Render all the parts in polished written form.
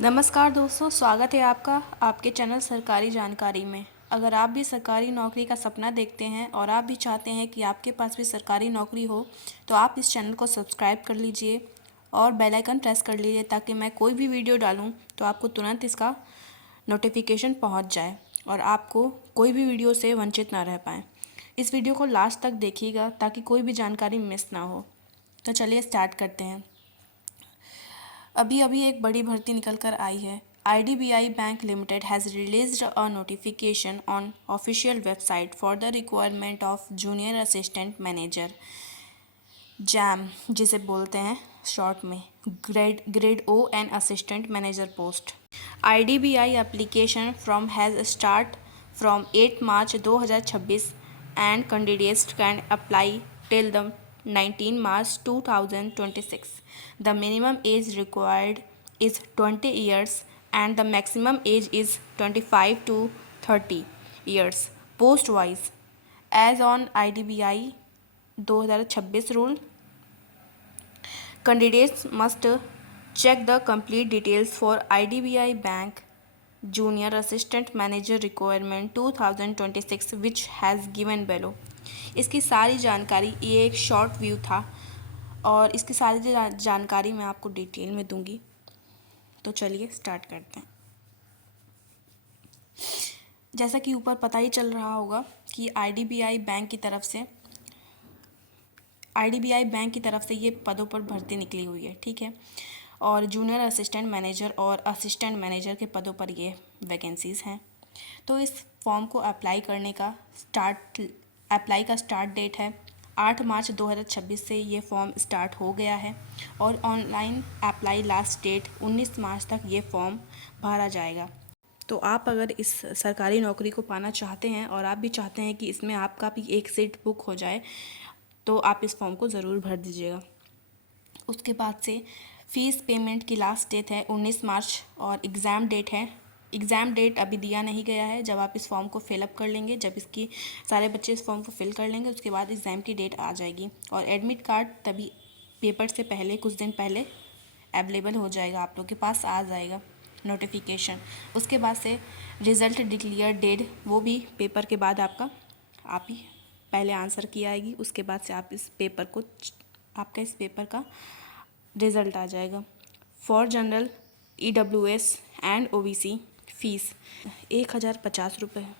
नमस्कार दोस्तों, स्वागत है आपका आपके चैनल सरकारी जानकारी में। अगर आप भी सरकारी नौकरी का सपना देखते हैं और आप भी चाहते हैं कि आपके पास भी सरकारी नौकरी हो, तो आप इस चैनल को सब्सक्राइब कर लीजिए और बेल आइकन प्रेस कर लीजिए ताकि मैं कोई भी वीडियो डालूं तो आपको तुरंत इसका नोटिफिकेशन पहुंच जाए और आपको कोई भी वीडियो से वंचित ना रह पाएँ। इस वीडियो को लास्ट तक देखिएगा ताकि कोई भी जानकारी मिस ना हो। तो चलिए स्टार्ट करते हैं। अभी अभी एक बड़ी भर्ती निकल कर आई है। IDBI bank limited has released a notification on official website for the requirement of junior assistant manager JAM, जिसे बोलते हैं शॉर्ट में grade O and assistant manager post. IDBI application from has start from 8 March 2026 and candidates can apply till the 19 March 2026. The minimum age required is 20 years and the maximum age is 25 to 30 years. Post wise, as on IDBI 2026 rule, candidates must check the complete details for IDBI Bank Junior Assistant Manager Requirement 2026 which has given below. इसकी सारी जानकारी, ये एक short view था और इसकी सारी जानकारी मैं आपको डिटेल में दूंगी। तो चलिए स्टार्ट करते हैं। जैसा कि ऊपर पता ही चल रहा होगा कि IDBI बैंक की तरफ से ये पदों पर भर्ती निकली हुई है, ठीक है। और जूनियर असिस्टेंट मैनेजर और असिस्टेंट मैनेजर के पदों पर ये वैकेंसीज़ हैं। तो इस फॉर्म को अप्लाई का स्टार्ट डेट है 8 मार्च 2026 से ये फॉर्म स्टार्ट हो गया है और ऑनलाइन अप्लाई लास्ट डेट 19 मार्च तक ये फॉर्म भरा जाएगा। तो आप अगर इस सरकारी नौकरी को पाना चाहते हैं और आप भी चाहते हैं कि इसमें आपका भी एक सीट बुक हो जाए, तो आप इस फॉर्म को ज़रूर भर दीजिएगा। उसके बाद से फ़ीस पेमेंट की लास्ट डेट है 19 मार्च और एग्ज़ाम डेट अभी दिया नहीं गया है। जब आप इस फॉर्म को फिलअप कर लेंगे, जब इसकी सारे बच्चे इस फॉर्म को फिल कर लेंगे, उसके बाद एग्ज़ाम की डेट आ जाएगी और एडमिट कार्ड तभी पेपर से पहले कुछ दिन पहले अवेलेबल हो जाएगा, आप लोग के पास आ जाएगा नोटिफिकेशन। उसके बाद से रिज़ल्ट डिक्लेयर डेट, वो भी पेपर के बाद आप ही पहले आंसर की आएगी। उसके बाद से आपका इस पेपर का रिज़ल्ट आ जाएगा। For general EWS and OBC fees 1050 रुपये है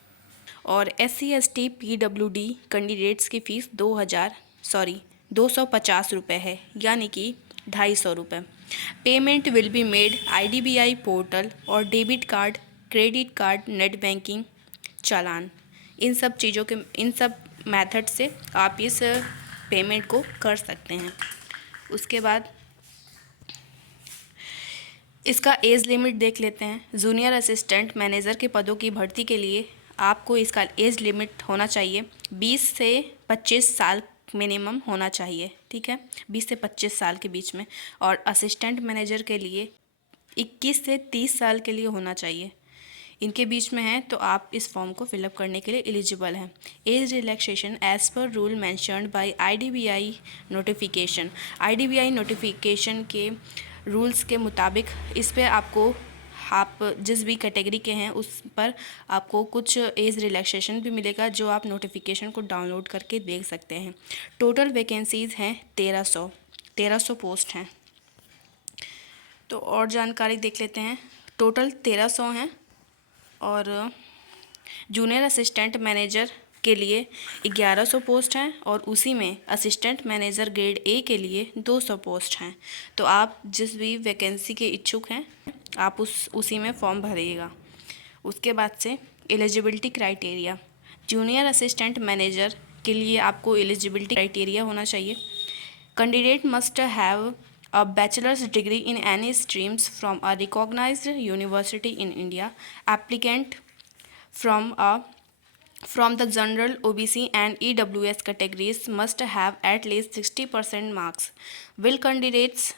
और SC ST PWD कैंडिडेट्स की फ़ीस 250 रुपये है, यानी कि 250 रुपये। Payment will be made IDBI portal और debit card, credit card, net banking, चालान, इन सब मेथड से आप इस पेमेंट को कर सकते हैं। उसके बाद इसका एज लिमिट देख लेते हैं। जूनियर असिस्टेंट मैनेजर के पदों की भर्ती के लिए आपको इसका एज लिमिट होना चाहिए 20 से 25 साल मिनिमम होना चाहिए, ठीक है, 20 से 25 साल के बीच में। और असिस्टेंट मैनेजर के लिए 21 से 30 साल के लिए होना चाहिए, इनके बीच में है तो आप इस फॉर्म को फिलअप करने के लिए एलिजिबल हैं। Age relaxation age per rule mentioned by IDBI notification के रूल्स के मुताबिक इस पर आप जिस भी कैटेगरी के हैं उस पर आपको कुछ एज रिलैक्सेशन भी मिलेगा, जो आप नोटिफिकेशन को डाउनलोड करके देख सकते हैं। टोटल वैकेंसीज़ हैं 1300 पोस्ट हैं। तो और जानकारी देख लेते हैं। टोटल 1300 हैं और जूनियर असिस्टेंट मैनेजर के लिए 1100 पोस्ट हैं और उसी में असिस्टेंट मैनेजर ग्रेड ए के लिए 200 पोस्ट हैं। तो आप जिस भी वैकेंसी के इच्छुक हैं आप उसी में फॉर्म भरिएगा। उसके बाद से eligibility criteria, junior assistant manager के लिए आपको एलिजिबिलिटी क्राइटेरिया होना चाहिए। Candidate must have a bachelor's degree in any streams from a recognized university in India. Applicant from the general OBC and EWS categories must have at least 60% marks. Will candidates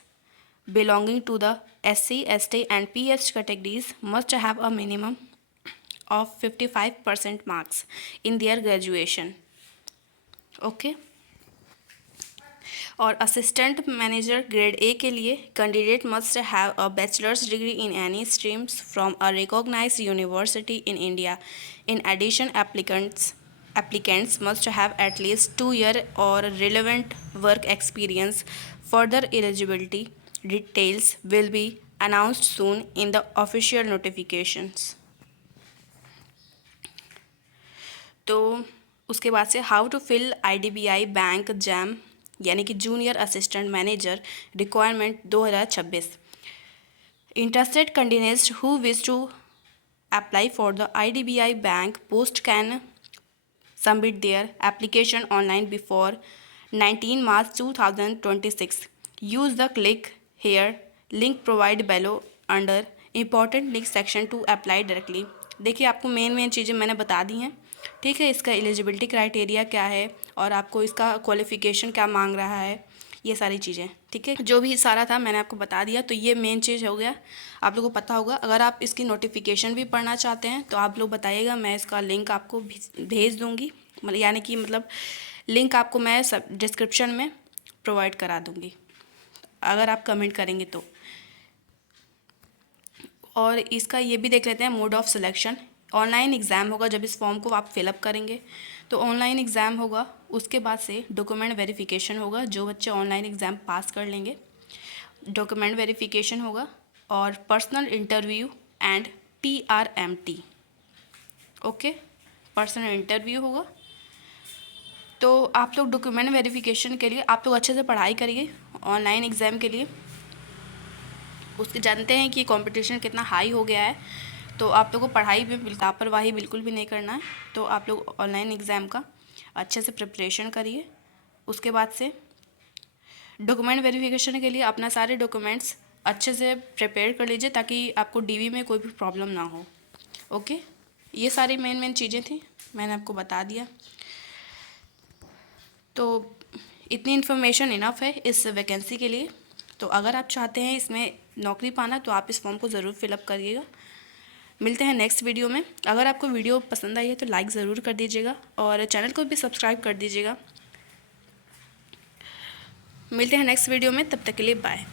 belonging to the SC, ST and PH categories must have a minimum of 55% marks in their graduation. Okay. और assistant manager grade A के लिए candidate must have a bachelor's degree in any streams from a recognised university in India. In addition applicants must have at least 2 years or relevant work experience. Further eligibility details will be announced soon in the official notifications. तो उसके बाद से how to fill IDBI bank JAM यानी कि junior assistant manager requirement 2026. Interested candidates who wish to apply for the IDBI bank post can submit their application online before 19 March 2026. Use the click here link provided below under important link section to apply directly. देखिए आपको main चीज़ें मैंने बता दी हैं, ठीक है. इसका eligibility criteria क्या है और आपको इसका क्वालिफ़िकेशन क्या मांग रहा है, ये सारी चीज़ें, ठीक है. जो भी सारा था मैंने आपको बता दिया. तो ये मेन चीज़ हो गया, आप लोगों को पता होगा. अगर आप इसकी नोटिफिकेशन भी पढ़ना चाहते हैं तो आप लोग बताइएगा, मैं इसका लिंक आपको भेज दूँगी. यानी कि मतलब लिंक आपको मैं सब डिस्क्रिप्शन में प्रोवाइड करा दूँगी अगर आप कमेंट करेंगे तो. और इसका ये भी देख लेते हैं mode of selection. Online exam होगा. जब इस फॉर्म को आप फिलअप करेंगे तो ऑनलाइन एग्ज़ाम होगा. उसके बाद से डॉक्यूमेंट वेरिफिकेशन होगा. जो बच्चे ऑनलाइन एग्ज़ाम पास कर लेंगे डॉक्यूमेंट वेरिफिकेशन होगा. और personal interview and PRMT. Okay, personal interview होगा. तो आप लोग डॉक्यूमेंट वेरिफिकेशन के लिए आप लोग अच्छे से पढ़ाई करिए ऑनलाइन एग्ज़ाम के लिए. उसके जानते हैं कि कंपटीशन कितना हाई हो गया है, तो आप लोगों को पढ़ाई में लापरवाही बिल्कुल भी नहीं करना है. तो आप लोग ऑनलाइन एग्ज़ाम का अच्छे से प्रिपरेशन करिए. उसके बाद से डॉक्यूमेंट वेरिफिकेशन के लिए अपना सारे डॉक्यूमेंट्स अच्छे से प्रिपेयर कर लीजिए ताकि आपको DV में कोई भी प्रॉब्लम ना हो. ओके, ये सारी मेन चीज़ें थी, मैंने आपको बता दिया. तो इतनी इन्फॉर्मेशन इनफ है इस वैकेंसी के लिए. तो अगर आप चाहते हैं इसमें नौकरी पाना तो आप इस फॉर्म को ज़रूर फिलअप करिएगा. मिलते हैं नेक्स्ट वीडियो में. अगर आपको वीडियो पसंद आई है तो लाइक ज़रूर कर दीजिएगा और चैनल को भी सब्सक्राइब कर दीजिएगा. मिलते हैं नेक्स्ट वीडियो में, तब तक के लिए बाय.